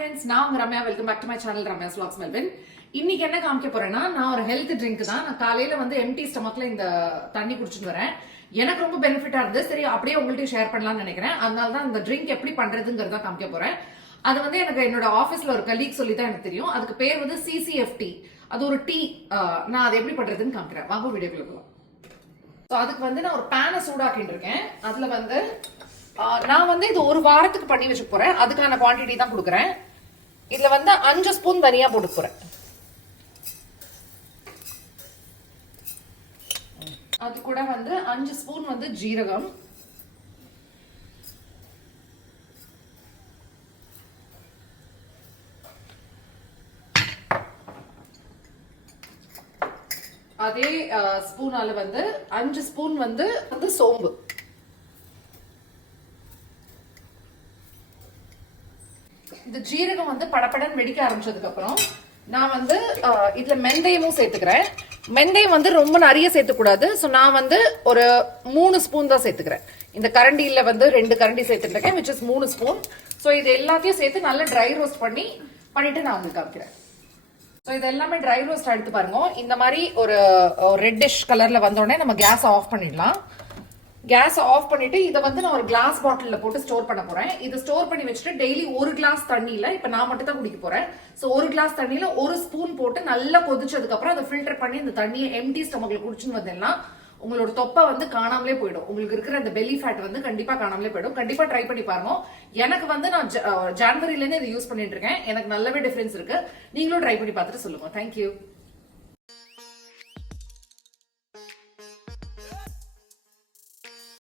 Friends, நான் உங்க Ramya. Welcome back to my channel Ramya's vlogs Melvin. இன்னைக்கு என்ன காமிக்க போறேன்னா, நான் ஒரு ஹெல்த் ட்ரிங்க் தான். நான் காலையில வந்து எம்டி ஸ்டமக்ல இந்த தண்ணி குடிச்சிட்டு வரேன். எனக்கு ரொம்ப பெனிஃபிட்டா இருந்தது. சரி, அப்படியே உங்கள்கிட்ட ஷேர் பண்ணலாம்னு நினைக்கிறேன். அதனால தான் இந்த ட்ரிங்க் எப்படி பண்றதுங்கிறத காமிக்க போறேன். அது வந்து எனக்கு என்னோட ஆஃபீஸ்ல ஒரு கலீக் சொல்லி தான் எனக்கு தெரியும். அதுக்கு பேர் வந்து CCFT. அது ஒரு டீ. நான் அதை எப்படி பண்றதுன்னு காமிக்கிறேன். வாங்க வீடியோக்குள்ள போகலாம். ஸோ அதுக்கு வந்து நான் ஒரு பேனை சூடாக்கிட்டு இருக்கேன். அதுல வந்து நான் வந்து இது ஒரு வாரத்துக்கு பண்ணி வச்சு போறேன். அதுக்கான குவான்டிட்டி தான் கொடுக்குறேன். இதுல வந்து 5 ஸ்பூன் தனியா போட்டு போறேன். அது கூட வந்து 5 ஸ்பூன் வந்து ஜீரகம், அதே ஸ்பூனால வந்து 5 ஸ்பூன் வந்து சோம்பு, இந்த ஜீரகம் வந்து படப்படன் வெடிக்க ஆரம்பிச்சதுக்கு அப்புறம் நான் வந்து இதுல மெந்தயமும் சேர்த்துக்கிறேன். மெந்தயம் வந்து ரொம்ப நிறைய சேர்த்துக்கூடாது. ஸோ நான் வந்து ஒரு 3 ஸ்பூன் தான் சேர்த்துக்கிறேன். இந்த கரண்டியில வந்து 2 கரண்டி சேர்த்துட்டு இருக்கேன், விச் இஸ் 3 ஸ்பூன். ஸோ இது எல்லாத்தையும் சேர்த்து நல்லா ட்ரை ரோஸ்ட் பண்ணிட்டு நான் வந்து காமிக்கிறேன். ஸோ இது எல்லாமே ட்ரை ரோஸ்ட் எடுத்து பாருங்க. இந்த மாதிரி ஒரு ரெட்டிஷ் கலர்ல வந்தோடனே நம்ம கேஸ் ஆஃப் பண்ணிடலாம். கேஸ் ஆஃப் பண்ணிட்டு இதை வந்து நான் ஒரு கிளாஸ் பாட்டில்ல போட்டு ஸ்டோர் பண்ண போறேன். இது ஸ்டோர் பண்ணி வச்சுட்டு டெய்லி ஒரு கிளாஸ் தண்ணியில, இப்ப நான் மட்டும் தான் குடிக்க போறேன். சோ ஒரு கிளாஸ் தண்ணியில 1 ஸ்பூன் போட்டு நல்லா கொதிச்சதுக்கு அப்புறம் அதை ஃபில்டர் பண்ணி இந்த தண்ணியை எம்டி ஸ்டமக்ல குடிச்சுன்னு வந்தேன்னா உங்களோட தொப்பை வந்து காணாமலே போயிடும். உங்களுக்கு இருக்கிற அந்த பெல்லி ஃபேட் வந்து கண்டிப்பா காணாமலே போயிடும். கண்டிப்பா ட்ரை பண்ணி பாருங்க. எனக்கு வந்து நான் ஜனவரில இருந்து இதை யூஸ் பண்ணிட்டு இருக்கேன். எனக்கு நல்லாவே டிஃபரன்ஸ் இருக்கு. நீங்களும் ட்ரை பண்ணி பார்த்துட்டு சொல்லுங்க. தேங்க்யூ.